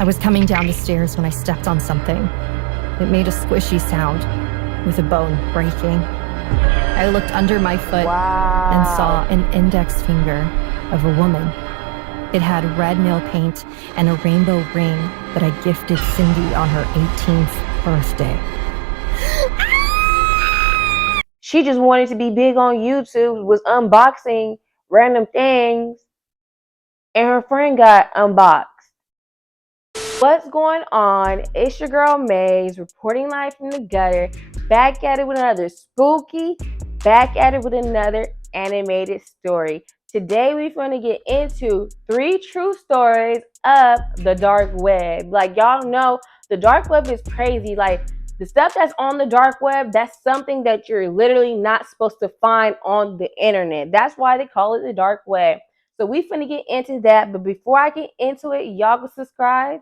I was coming down the stairs when I stepped on something. It made a squishy sound, with a bone breaking. I looked under my foot and saw an index finger of a woman. It had red nail paint and a rainbow ring that I gifted Cindy on her 18th birthday. She just wanted to be big on YouTube, was unboxing random things, and her friend got unboxed. What's going on? It's your girl Maze, reporting live from the gutter, back at it with another spooky, back at it with another animated story. Today we're going to get into 3 true stories of the dark web. Like, y'all know, the dark web is crazy. Like, the stuff that's on the dark web, that's something that you're literally not supposed to find on the internet. That's why they call it the dark web. So we finna get into that, but before I get into it, y'all go subscribe.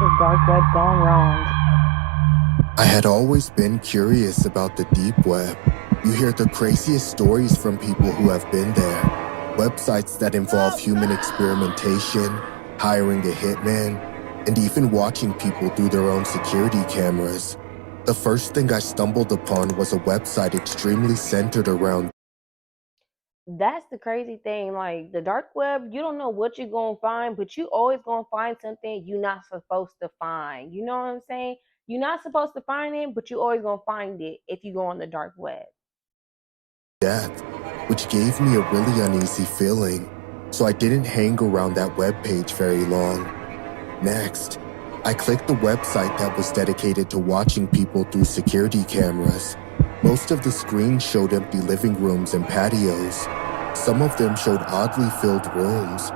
The dark web gone wrong. I had always been curious about the deep web. You hear the craziest stories from people who have been there. Websites that involve human experimentation, hiring a hitman, and even watching people through their own security cameras. The first thing I stumbled upon was a website extremely centered around. That's the crazy thing. Like, the dark web, you don't know what you're gonna find, but you always gonna find something you're not supposed to find. You know what I'm saying? You're not supposed to find it, but you always gonna find it if you go on the dark web. Death, which gave me a really uneasy feeling, so I didn't hang around that webpage very long. Next, I clicked the website that was dedicated to watching people through security cameras. Most of the screens showed empty living rooms and patios. Some of them showed oddly filled rooms,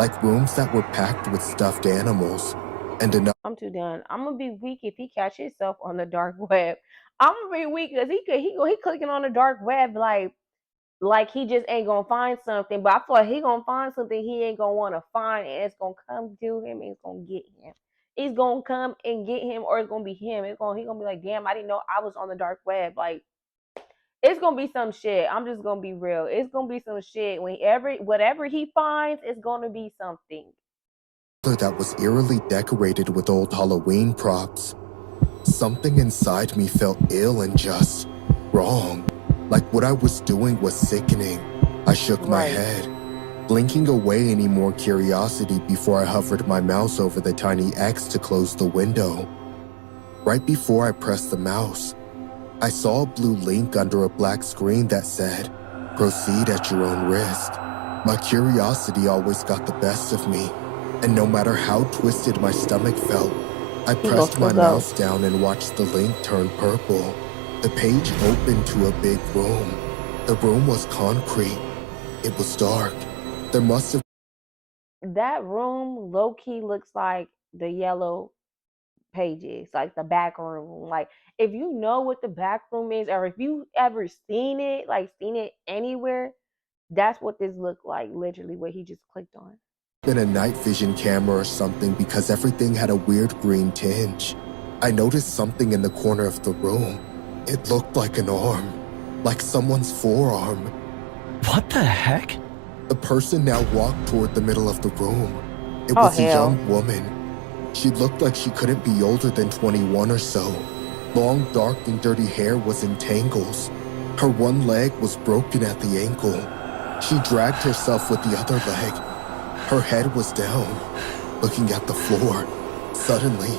like rooms that were packed with stuffed animals, and another. I'm too done. I'm gonna be weak if he catch himself on the dark web. I'm gonna be weak because he clicking on the dark web like he just ain't gonna find something. But I feel like he gonna find something he ain't gonna want to find, and it's gonna come to him and it's gonna get him. It's gonna come and get him, or it's gonna be him. He gonna be like, damn, I didn't know I was on the dark web. Like, it's gonna be some shit. I'm just gonna be real. It's gonna be some shit. Whatever he finds, it's gonna be something. That was eerily decorated with old Halloween props. Something inside me felt ill and just wrong. Like what I was doing was sickening. I shook my head, blinking away any more curiosity before I hovered my mouse over the tiny X to close the window. Right before I pressed the mouse, I saw a blue link under a black screen that said, "Proceed at your own risk." My curiosity always got the best of me, and no matter how twisted my stomach felt, I pressed my mouse down and watched the link turn purple. The page opened to a big room. The room was concrete. It was dark. There must have. That room low-key looks like the yellow pages, like the back room. Like, if you know what the back room is, or if you ever seen it, like seen it anywhere, that's what this looked like, literally what he just clicked on. Been a night vision camera or something, because everything had a weird green tinge. I noticed something in the corner of the room. It looked like an arm, like someone's forearm. What the heck? The person now walked toward the middle of the room. It was a young woman. She looked like she couldn't be older than 21 or so. Long, dark, and dirty hair was in tangles. Her one leg was broken at the ankle. She dragged herself with the other leg. Her head was down, looking at the floor. Suddenly,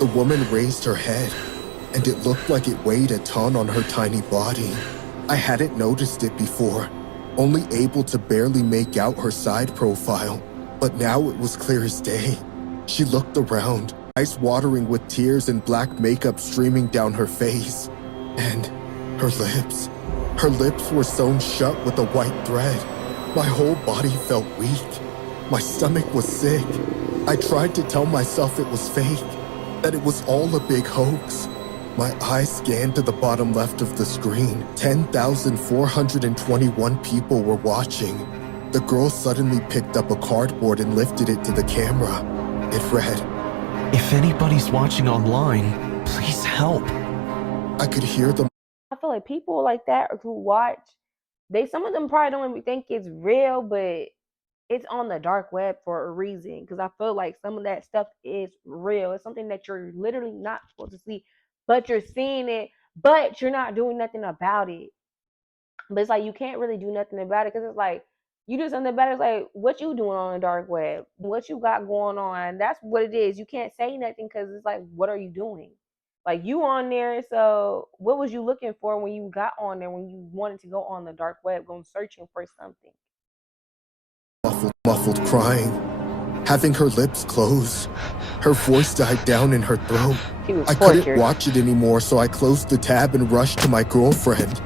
the woman raised her head, and it looked like it weighed a ton on her tiny body. I hadn't noticed it before, only able to barely make out her side profile, but now it was clear as day. She looked around, eyes watering with tears and black makeup streaming down her face. And her lips. Her lips were sewn shut with a white thread. My whole body felt weak. My stomach was sick. I tried to tell myself it was fake, that it was all a big hoax. My eyes scanned to the bottom left of the screen. 10,421 people were watching. The girl suddenly picked up a cardboard and lifted it to the camera. It read, "If anybody's watching online, please help. I could hear them. I feel like people like that who watch, some of them probably don't even think it's real, but it's on the dark web for a reason. Because I feel like some of that stuff is real. It's something that you're literally not supposed to see, but you're seeing it, but you're not doing nothing about it. But it's like you can't really do nothing about it because it's like you do something about it. It's like what you doing on the dark web, what you got going on. That's what it is. You can't say nothing because it's like, what are you doing? Like you on there, so what was you looking for when you got on there? When you wanted to go on the dark web, going searching for something? Muffled crying, having her lips closed. Her voice died down in her throat. She was I tortured. couldn't watch it anymore, so I closed the tab and rushed to my girlfriend.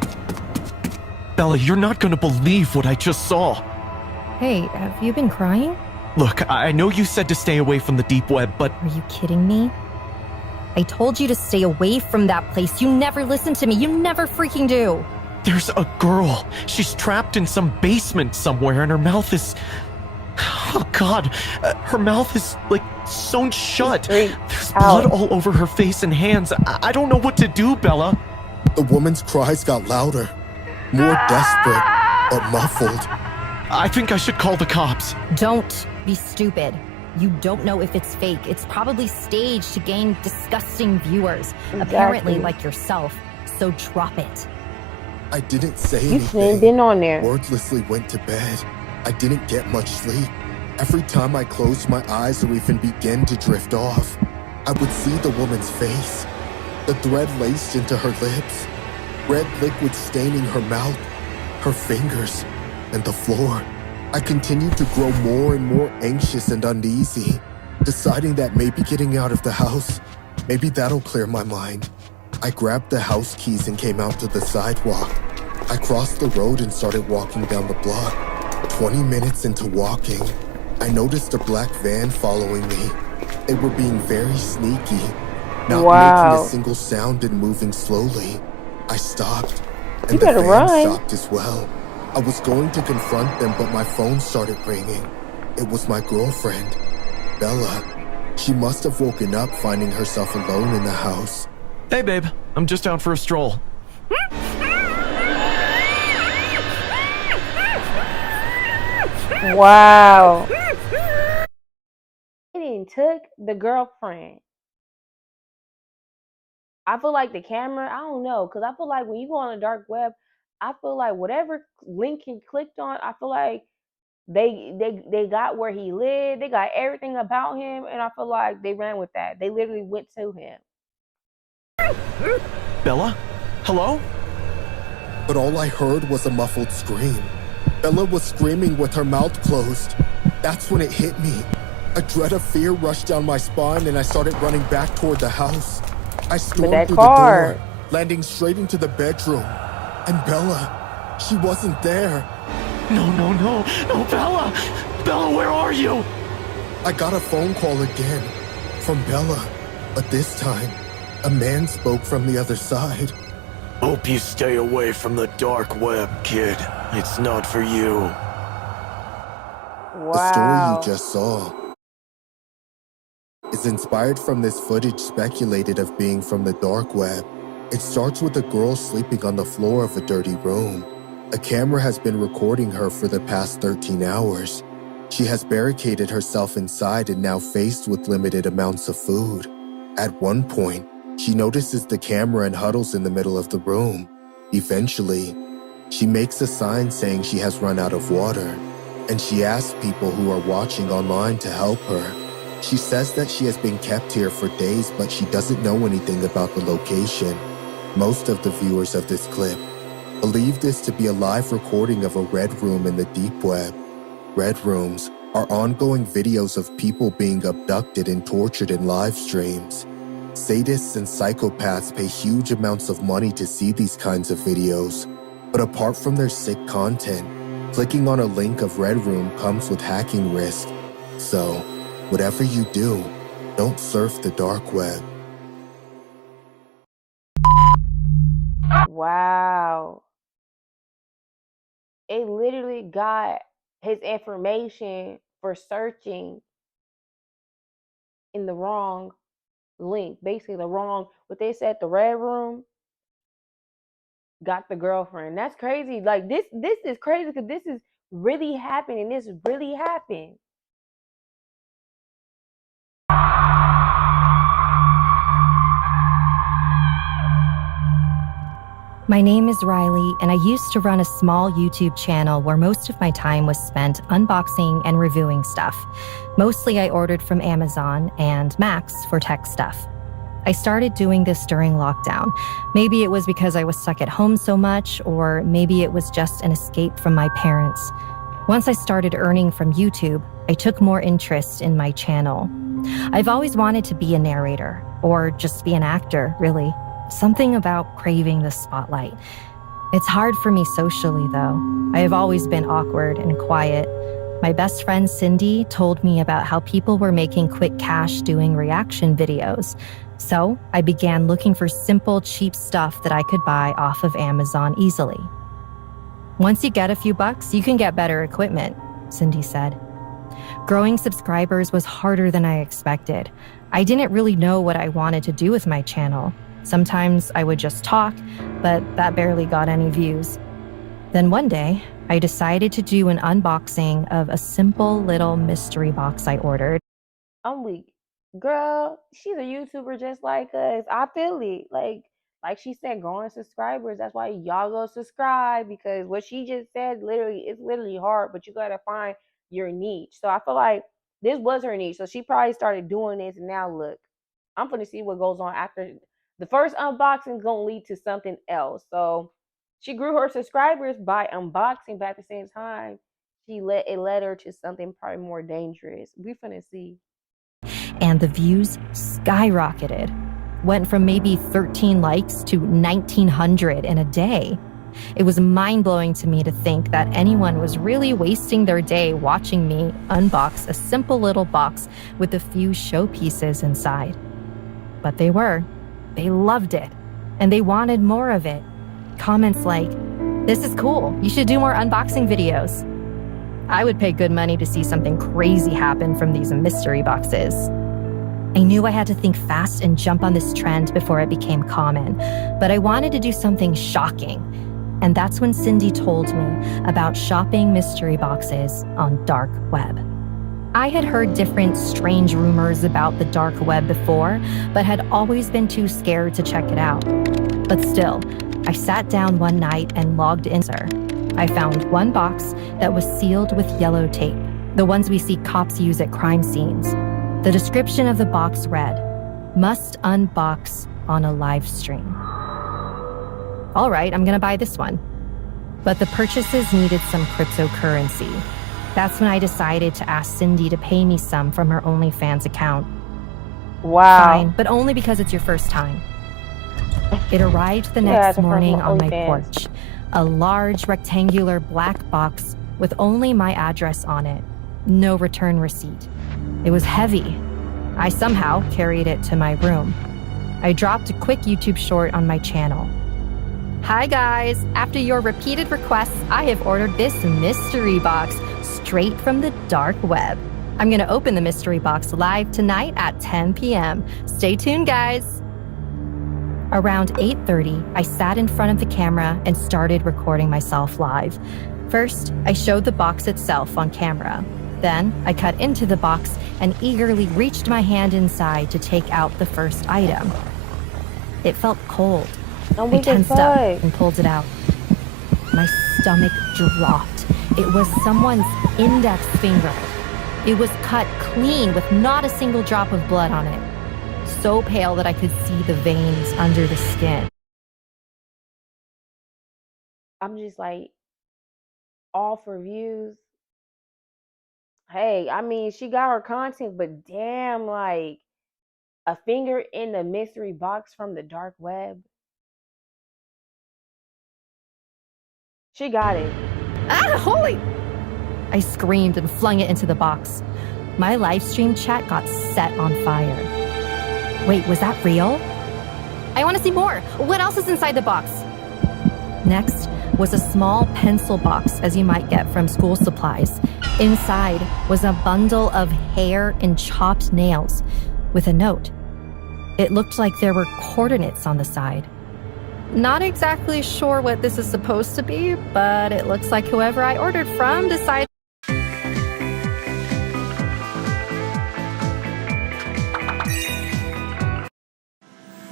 Bella, you're not gonna believe what I just saw. Hey, have you been crying? Look, I know you said to stay away from the deep web, but Are you kidding me? I told you to stay away from that place. You never listen to me. You never freaking do. there's a girl. She's trapped in some basement somewhere, and her mouth is... Oh, God. Her mouth is, like, sewn shut. There's blood all over her face and hands. I don't know what to do, Bella. The woman's cries got louder, more desperate, but muffled. I think I should call the cops. Don't be stupid. You don't know if it's fake. It's probably staged to gain disgusting viewers, apparently like yourself. So drop it. I didn't say You anything. shouldn't been on there. Wordlessly went to bed. I didn't get much sleep. Every time I closed my eyes or even began to drift off, I would see the woman's face, the thread laced into her lips, red liquid staining her mouth, her fingers, and the floor. I continued to grow more and more anxious and uneasy, deciding that maybe getting out of the house, maybe that'll clear my mind. I grabbed the house keys and came out to the sidewalk. I crossed the road and started walking down the block. 20 minutes into walking, I noticed a black van following me. They were being very sneaky, not making a single sound and moving slowly. I stopped, and the van stopped as well. I was going to confront them, but my phone started ringing. It was my girlfriend, Bella. She must have woken up finding herself alone in the house. Hey, babe. I'm just out for a stroll. Wow. It didn't took the girlfriend. I feel like the camera, I don't know, because I feel like when you go on the dark web, I feel like whatever link he clicked on, I feel like they got where he lived, they got everything about him, and I feel like they ran with that. They literally went to him. Bella? Hello? But all I heard was a muffled scream. Bella was screaming with her mouth closed. That's when it hit me. A dread of fear rushed down my spine and I started running back toward the house. I stormed through the door, landing straight into the bedroom. And Bella, she wasn't there. No, Bella! Bella, where are you? I got a phone call again from Bella, but this time, a man spoke from the other side. Hope you stay away from the dark web, kid. It's not for you. Wow. The story you just saw is inspired from this footage speculated of being from the dark web. It starts with a girl sleeping on the floor of a dirty room. A camera has been recording her for the past 13 hours. She has barricaded herself inside and now faced with limited amounts of food. At one point, she notices the camera and huddles in the middle of the room. Eventually, she makes a sign saying she has run out of water, and she asks people who are watching online to help her. She says that she has been kept here for days, but she doesn't know anything about the location. Most of the viewers of this clip believe this to be a live recording of a red room in the deep web. Red rooms are ongoing videos of people being abducted and tortured in live streams. Sadists and psychopaths pay huge amounts of money to see these kinds of videos. But apart from their sick content, clicking on a link of Red Room comes with hacking risk. So, whatever you do, don't surf the dark web. Wow. It literally got his information for searching in the wrong link. Basically, the wrong, what they said, the red room got the girlfriend. That's crazy. Like this is crazy because this is really happening. This really happened. My name is Riley, and I used to run a small YouTube channel where most of my time was spent unboxing and reviewing stuff. Mostly I ordered from Amazon and Max for tech stuff. I started doing this during lockdown. Maybe it was because I was stuck at home so much, or maybe it was just an escape from my parents. Once I started earning from YouTube, I took more interest in my channel. I've always wanted to be a narrator, or just be an actor, really. Something about craving the spotlight. It's hard for me socially, though. I have always been awkward and quiet. My best friend Cindy told me about how people were making quick cash doing reaction videos. So I began looking for simple, cheap stuff that I could buy off of Amazon easily. Once you get a few bucks, you can get better equipment, Cindy said. Growing subscribers was harder than I expected. I didn't really know what I wanted to do with my channel. Sometimes I would just talk, but that barely got any views. Then one day, I decided to do an unboxing of a simple little mystery box I ordered. I'm weak. Girl, she's a YouTuber just like us. I feel it. Like she said, growing subscribers. That's why y'all go subscribe, because what she just said, it's literally hard, but you gotta find your niche. So I feel like this was her niche. So she probably started doing this, and now look, I'm gonna see what goes on after. The first unboxing is going to lead to something else. So she grew her subscribers by unboxing, but at the same time, it led her to something probably more dangerous. We finna see. And the views skyrocketed. Went from maybe 13 likes to 1,900 in a day. It was mind-blowing to me to think that anyone was really wasting their day watching me unbox a simple little box with a few showpieces inside. But they were. They loved it, and they wanted more of it. Comments like, "This is cool, you should do more unboxing videos." I would pay good money to see something crazy happen from these mystery boxes. I knew I had to think fast and jump on this trend before it became common, but I wanted to do something shocking. And that's when Cindy told me about shopping mystery boxes on dark web. I had heard different strange rumors about the dark web before, but had always been too scared to check it out. But still, I sat down one night and logged in. I found one box that was sealed with yellow tape, the ones we see cops use at crime scenes. The description of the box read, "Must unbox on a live stream." All right, I'm gonna buy this one. But the purchases needed some cryptocurrency. That's when I decided to ask Cindy to pay me some from her OnlyFans account. Wow. Fine, but only because it's your first time. It arrived the next morning on my porch. A large rectangular black box with only my address on it. No return receipt. It was heavy. I somehow carried it to my room. I dropped a quick YouTube short on my channel. "Hi guys, after your repeated requests, I have ordered this mystery box straight from the dark web. I'm gonna open the mystery box live tonight at 10 p.m. Stay tuned, guys." Around 8:30, I sat in front of the camera and started recording myself live. First, I showed the box itself on camera. Then, I cut into the box and eagerly reached my hand inside to take out the first item. It felt cold. I tensed up and pulled it out. My stomach dropped. It was someone's index finger. It was cut clean with not a single drop of blood on it. So pale that I could see the veins under the skin. I'm just like, all for views. Hey, I mean, she got her content, but damn, like, a finger in the mystery box from the dark web. She got it. Ah, holy! I screamed and flung it into the box. My live stream chat got set on fire. Wait, was that real? I want to see more. What else is inside the box? Next was a small pencil box, as you might get from school supplies. Inside was a bundle of hair and chopped nails with a note. It looked like there were coordinates on the side. Not exactly sure what this is supposed to be, but it looks like whoever I ordered from decided.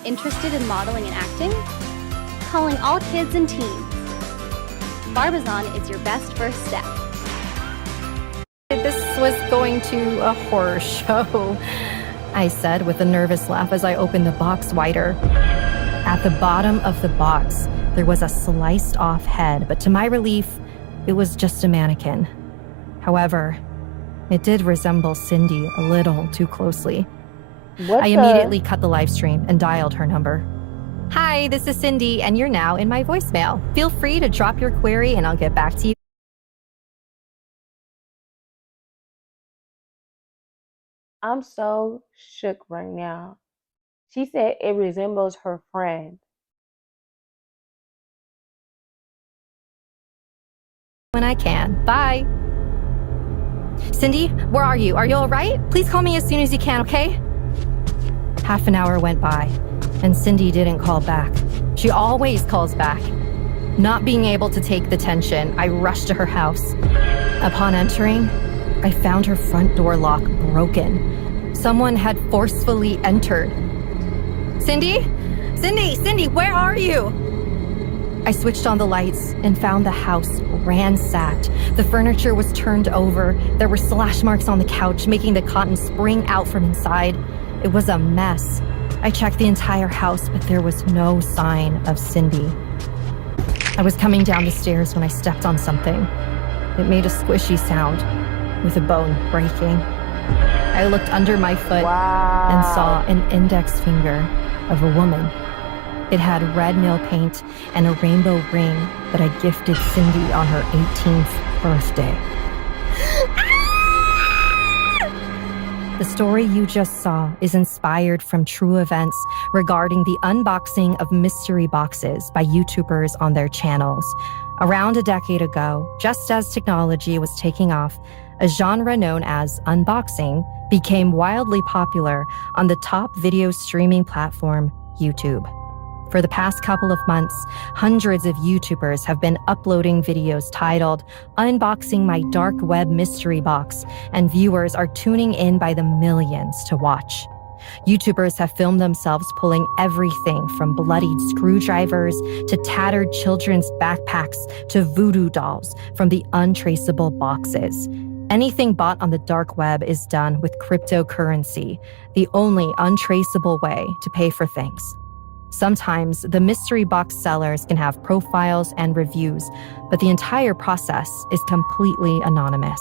Interested in modeling and acting? Calling all kids and teens. Barbizon is your best first step. This was going to a horror show, I said with a nervous laugh as I opened the box wider. At the bottom of the box, there was a sliced off head, but to my relief, it was just a mannequin. However, it did resemble Cindy a little too closely. I immediately cut the live stream and dialed her number. Hi, this is Cindy, and you're now in my voicemail. Feel free to drop your query and I'll get back to you. I'm so shook right now. She said it resembles her friend. When I can. Bye. Cindy, where are you? Are you all right? Please call me as soon as you can, okay? Half an hour went by, and Cindy didn't call back. She always calls back. Not being able to take the tension, I rushed to her house. Upon entering, I found her front door lock broken. Someone had forcefully entered. Cindy? Cindy, where are you? I switched on the lights and found the house ransacked. The furniture was turned over. There were slash marks on the couch, making the cotton spring out from inside. It was a mess. I checked the entire house, but there was no sign of Cindy. I was coming down the stairs when I stepped on something. It made a squishy sound, with a bone breaking. I looked under my foot and saw an index finger of a woman. It had red nail paint and a rainbow ring that I gifted Cindy on her 18th birthday. The story you just saw is inspired from true events regarding the unboxing of mystery boxes by YouTubers on their channels. Around a decade ago, just as technology was taking off, a genre known as unboxing became wildly popular on the top video streaming platform, YouTube. For the past couple of months, hundreds of YouTubers have been uploading videos titled Unboxing My Dark Web Mystery Box, and viewers are tuning in by the millions to watch. YouTubers have filmed themselves pulling everything from bloodied screwdrivers to tattered children's backpacks to voodoo dolls from the untraceable boxes. Anything bought on the dark web is done with cryptocurrency, the only untraceable way to pay for things. Sometimes the mystery box sellers can have profiles and reviews, but the entire process is completely anonymous.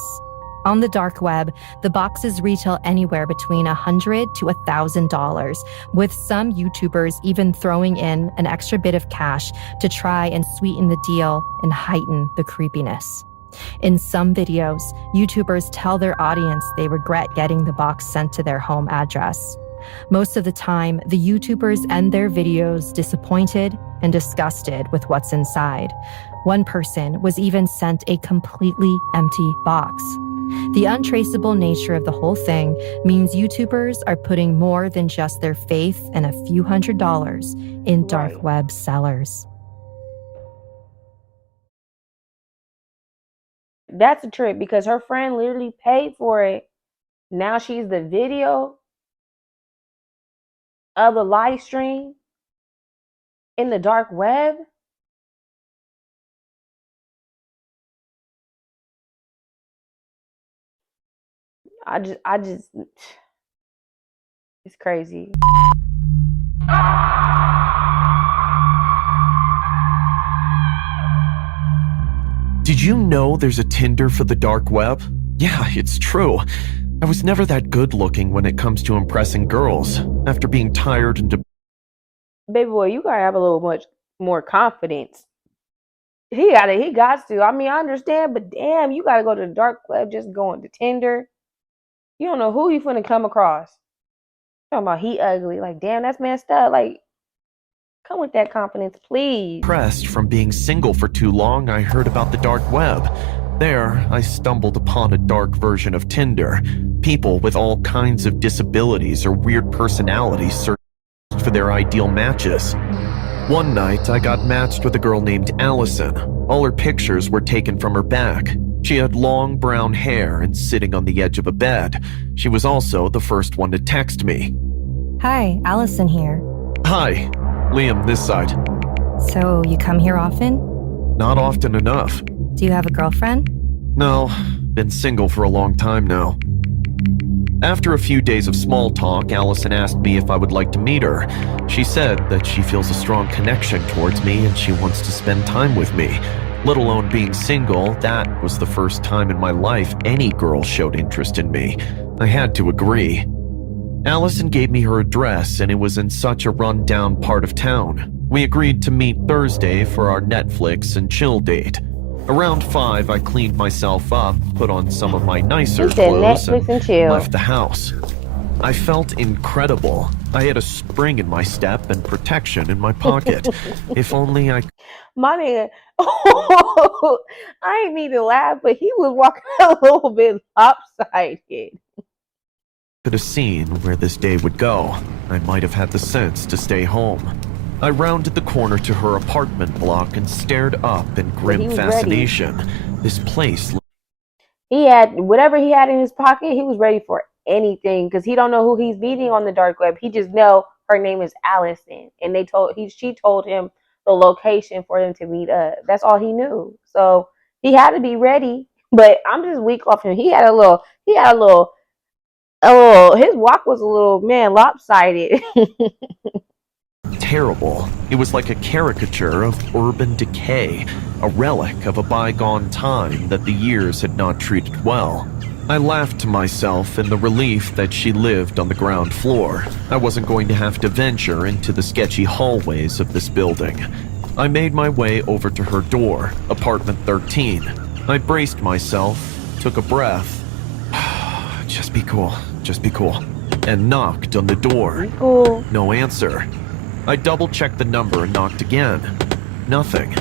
On the dark web, the boxes retail anywhere between $100 to $1,000, with some YouTubers even throwing in an extra bit of cash to try and sweeten the deal and heighten the creepiness. In some videos, YouTubers tell their audience they regret getting the box sent to their home address. Most of the time, the YouTubers end their videos disappointed and disgusted with what's inside. One person was even sent a completely empty box. The untraceable nature of the whole thing means YouTubers are putting more than just their faith and a few $100s in dark web sellers. That's a trip because her friend literally paid for it. Now she's the video of the live stream in the dark web. I just, it's crazy. Did you know there's a Tinder for the dark web? Yeah, it's true. I was never that good looking when it comes to impressing girls. After being tired and Baby boy, you gotta have a little much more confidence. He got to. I mean, I understand, but damn, you gotta go to the dark web just going to Tinder. You don't know who you finna come across. Talking about he ugly. Like, damn, that's messed up. Like, come with that confidence, please. Depressed from being single for too long, I heard about the dark web. There, I stumbled upon a dark version of Tinder. People with all kinds of disabilities or weird personalities for their ideal matches. One night, I got matched with a girl named Allison. All her pictures were taken from her back. She had long brown hair and sitting on the edge of a bed. She was also the first one to text me. Hi, Allison here. Hi, Liam this side. So, you come here often? Not often enough. Do you have a girlfriend? No, been single for a long time now. After a few days of small talk, Allison asked me if I would like to meet her. She said that she feels a strong connection towards me and she wants to spend time with me. Let alone being single, that was the first time in my life any girl showed interest in me. I had to agree. Allison gave me her address and it was in such a run-down part of town. We agreed to meet Thursday for our Netflix and chill date. Around 5, I cleaned myself up, put on some of my nicer clothes, and left the house. I felt incredible. I had a spring in my step and protection in my pocket. If only I... My nigga, I ain't mean to laugh, but he was walking a little bit lopsided. could have seen where this day would go. I might have had the sense to stay home. I rounded the corner to her apartment block and stared up in grim fascination. This place... He had whatever he had in his pocket, he was ready for anything because he don't know who he's meeting on the dark web. He just know her name is Allison, and she told him the location for them to meet up. That's all he knew. So he had to be ready. But I'm just weak off him. His walk was a little, lopsided. Terrible. It was like a caricature of urban decay, a relic of a bygone time that the years had not treated well. I laughed to myself in the relief that she lived on the ground floor. I wasn't going to have to venture into the sketchy hallways of this building. I made my way over to her door, apartment 13. I braced myself, took a breath. Just be cool, and knocked on the door. Cool. No answer. I double-checked the number and knocked again. Nothing.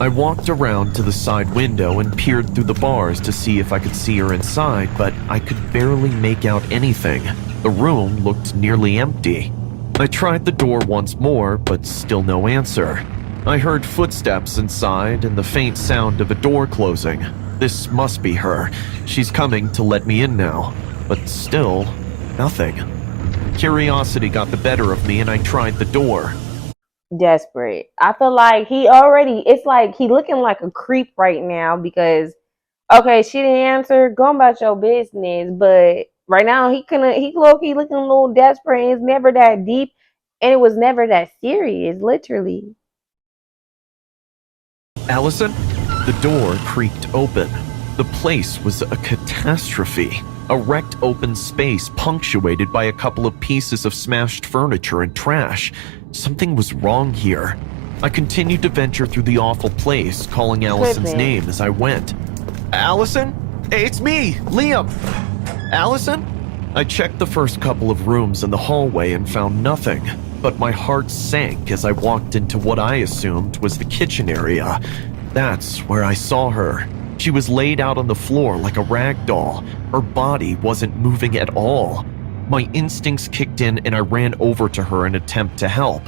I walked around to the side window and peered through the bars to see if I could see her inside, but I could barely make out anything. The room looked nearly empty. I tried the door once more, but still no answer. I heard footsteps inside and the faint sound of a door closing. This must be her. She's coming to let me in now. But still, nothing. Curiosity got the better of me and I tried the door. Desperate. I feel like it's like he looking like a creep right now because, okay, she didn't answer, go about your business, but right now he low-key looking a little desperate and it's never that deep and it was never that serious, literally. Allison? The door creaked open. The place was a catastrophe. A wrecked open space punctuated by a couple of pieces of smashed furniture and trash. Something was wrong here. I continued to venture through the awful place, calling Allison's name as I went. Allison? Hey, it's me, Liam. Allison? I checked the first couple of rooms in the hallway and found nothing, but my heart sank as I walked into what I assumed was the kitchen area. That's where I saw her. She was laid out on the floor like a rag doll. Her body wasn't moving at all. My instincts kicked in and I ran over to her in an attempt to help.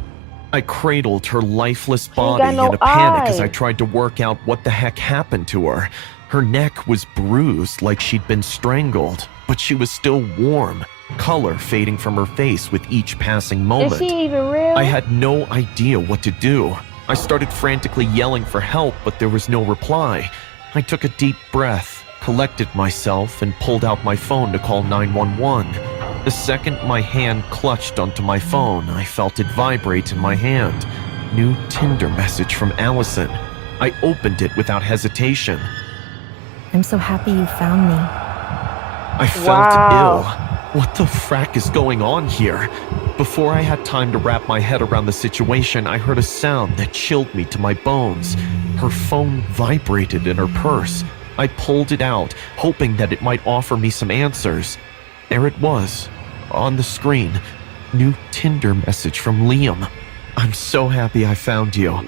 I cradled her lifeless body in a panic as I tried to work out what the heck happened to her. Her neck was bruised like she'd been strangled, but she was still warm, color fading from her face with each passing moment. Is she even real? I had no idea what to do. I started frantically yelling for help, but there was no reply. I took a deep breath, collected myself, and pulled out my phone to call 911. The second my hand clutched onto my phone, I felt it vibrate in my hand. New Tinder message from Allison. I opened it without hesitation. I'm so happy you found me. I felt ill. What the frack is going on here? Before I had time to wrap my head around the situation, I heard a sound that chilled me to my bones. Her phone vibrated in her purse. I pulled it out, hoping that it might offer me some answers. There it was, on the screen. New Tinder message from Liam. I'm so happy I found you.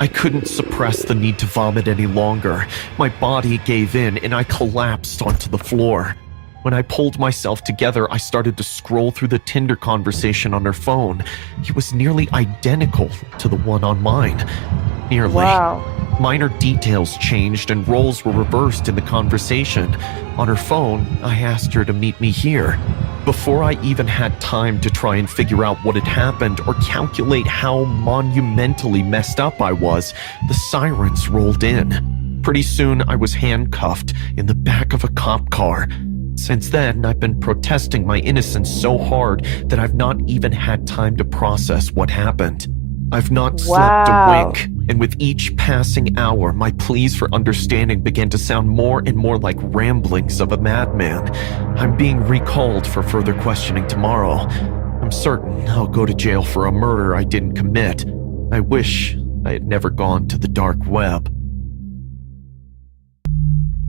I couldn't suppress the need to vomit any longer. My body gave in and I collapsed onto the floor. When I pulled myself together, I started to scroll through the Tinder conversation on her phone. It was nearly identical to the one on mine. Nearly. Wow. Minor details changed and roles were reversed in the conversation. On her phone, I asked her to meet me here. Before I even had time to try and figure out what had happened or calculate how monumentally messed up I was, the sirens rolled in. Pretty soon, I was handcuffed in the back of a cop car. Since then, I've been protesting my innocence so hard that I've not even had time to process what happened. I've not slept a wink, and with each passing hour, my pleas for understanding began to sound more and more like ramblings of a madman. I'm being recalled for further questioning tomorrow. I'm certain I'll go to jail for a murder I didn't commit. I wish I had never gone to the dark web.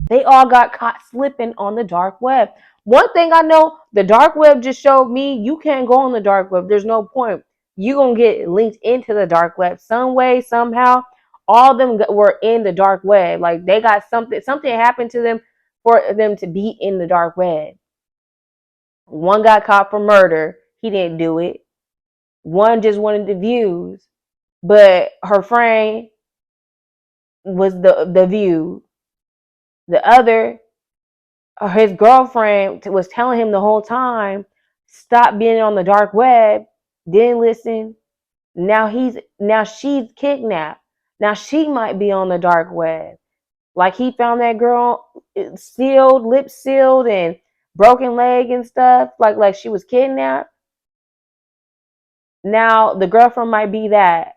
They all got caught slipping on the dark web. One thing I know, the dark web just showed me you can't go on the dark web. There's no point. You're going to get linked into the dark web some way, somehow. All of them were in the dark web. Like they got something happened to them for them to be in the dark web. One got caught for murder. He didn't do it. One just wanted the views. But her friend was the view. The other, his girlfriend was telling him the whole time, stop being on the dark web. Didn't listen. Now she's kidnapped. Now she might be on the dark web. Like he found that girl sealed, lips sealed, and broken leg and stuff. Like she was kidnapped. Now the girlfriend might be that.